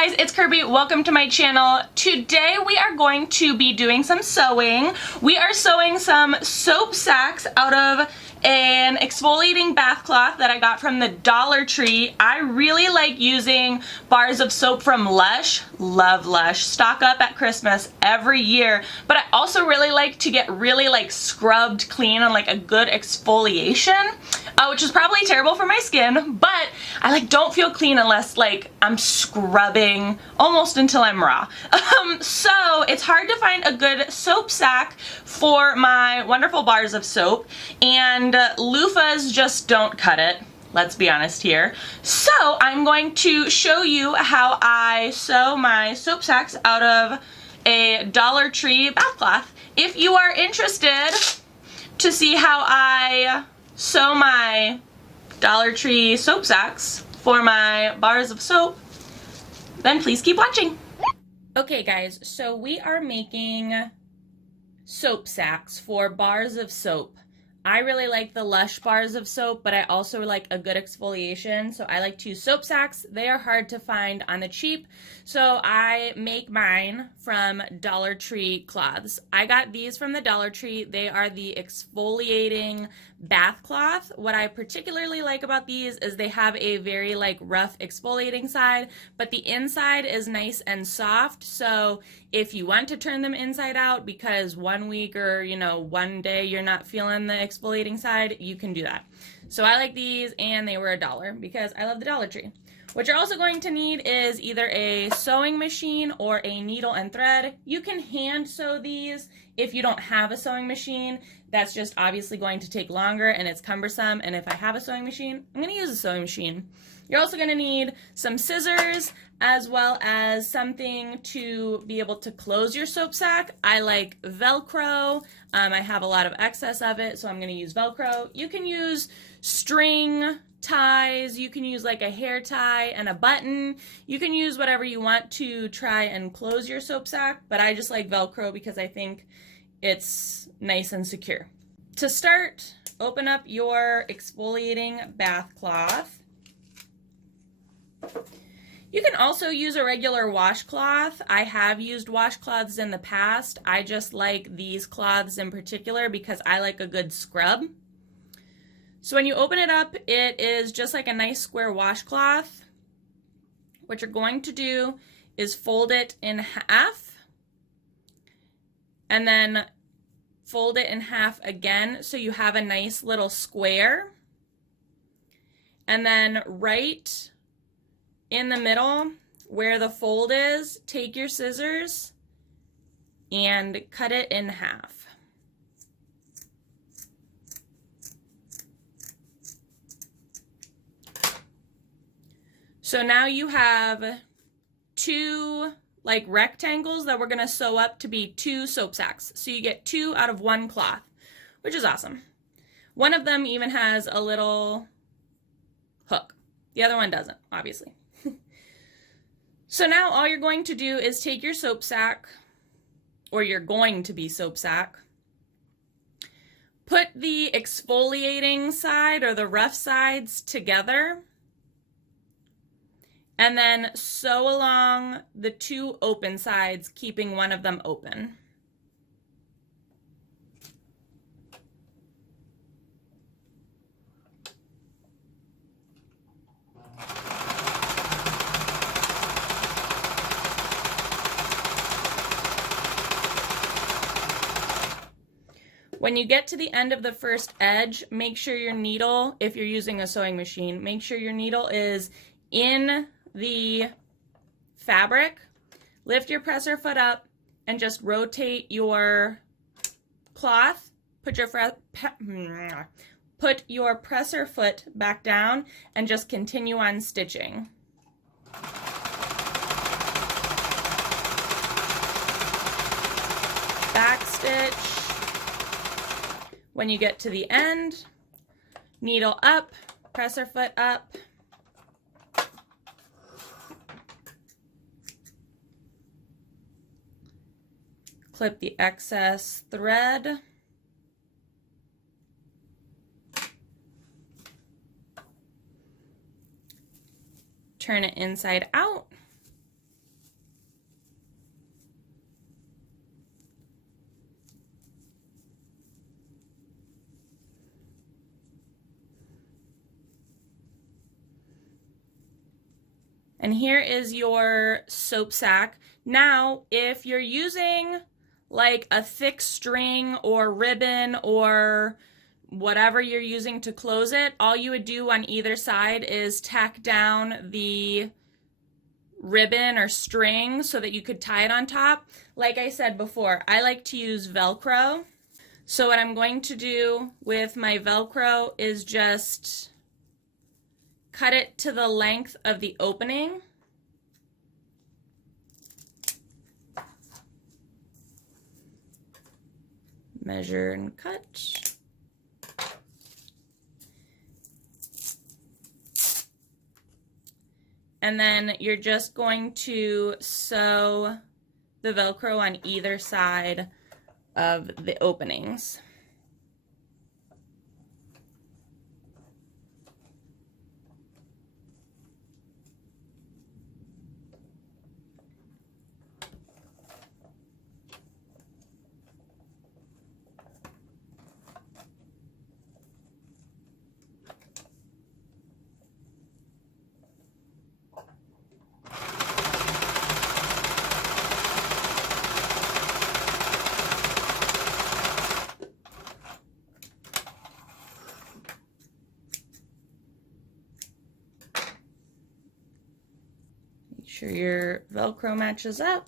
guys, it's Kirby. Welcome to my channel. Today we are going to be doing some sewing. We are sewing some soap sacks out of an exfoliating bath cloth that I got from the Dollar Tree. I really like using bars of soap from Lush. Love Lush. Stock up at Christmas every year. But I also really like to get really scrubbed clean and a good exfoliation, which is probably terrible for my skin, but I don't feel clean unless I'm scrubbing almost until I'm raw. So it's hard to find a good soap sack for my wonderful bars of soap, and loofahs just don't cut it. Let's be honest here. So I'm going to show you how I sew my soap sacks out of a Dollar Tree bath cloth. If you are interested to see how I sew my Dollar Tree soap sacks for my bars of soap, then please keep watching. Okay guys, so we are making soap sacks for bars of soap. I really like the Lush bars of soap, but I also like a good exfoliation, so I like to use soap sacks. They are hard to find on the cheap, so I make mine from Dollar Tree cloths. I got these from the Dollar Tree. They are the exfoliating bath cloth. What I particularly like about these is they have a very rough exfoliating side, but the inside is nice and soft, so if you want to turn them inside out because one week or one day you're not feeling the exfoliating side, you can do that. So I like these, and they were $1 because I love the Dollar Tree. What you're also going to need is either a sewing machine or a needle and thread. You can hand sew these if you don't have a sewing machine. That's just obviously going to take longer and it's cumbersome, and if I have a sewing machine, I'm going to use a sewing machine. You're also going to need some scissors as well as something to be able to close your soap sack. I like Velcro. I have a lot of excess of it, so I'm going to use Velcro. You can use string ties, you can use a hair tie and a button. You can use whatever you want to try and close your soap sack, but I just like Velcro because I think it's nice and secure. To start, open up your exfoliating bath cloth. You can also use a regular washcloth. I have used washcloths in the past. I just like these cloths in particular because I like a good scrub. So when you open it up, it is just like a nice square washcloth. What you're going to do is fold it in half and then fold it in half again so you have a nice little square. And then right in the middle where the fold is, take your scissors and cut it in half. So now you have two rectangles that we're going to sew up to be two soap sacks. So you get two out of one cloth, which is awesome. One of them even has a little hook. The other one doesn't, obviously. So now all you're going to do is take your soap sack, or you're going to be soap sack, put the exfoliating side or the rough sides together, and then sew along the two open sides, keeping one of them open. When you get to the end of the first edge, make sure your needle, if you're using a sewing machine, make sure your needle is in the fabric. Lift your presser foot up and just rotate your cloth. Put your presser foot back down and just continue on stitching. Back stitch. When you get to the end, needle up, presser foot up. Clip the excess thread. turn it inside out, And here is your soap sack. Now, if you're using like a thick string or ribbon or whatever you're using to close it, all you would do on either side is tack down the ribbon or string so that you could tie it on top. Like I said before, I like to use Velcro. So what I'm going to do with my Velcro is just cut it to the length of the opening. Measure and cut. And then you're just going to sew the Velcro on either side of the openings. Make sure your Velcro matches up.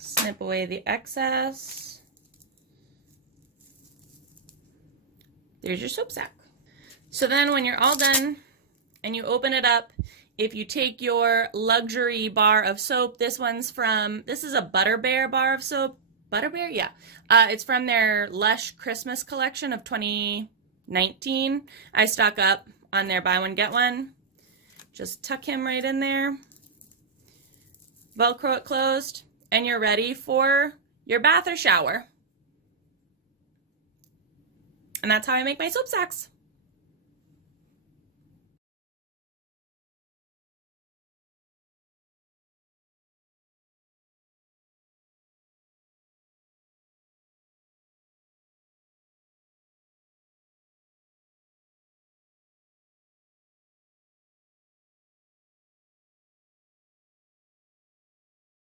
Snip away the excess. There's your soap sack. So then when you're all done and you open it up, if you take your luxury bar of soap, this is a Butter Bear bar of soap. Butter Bear? Yeah. It's from their Lush Christmas collection of 2019. I stock up on their buy one, get one. Just tuck him right in there. Velcro it closed. And you're ready for your bath or shower. And that's how I make my soap sacks.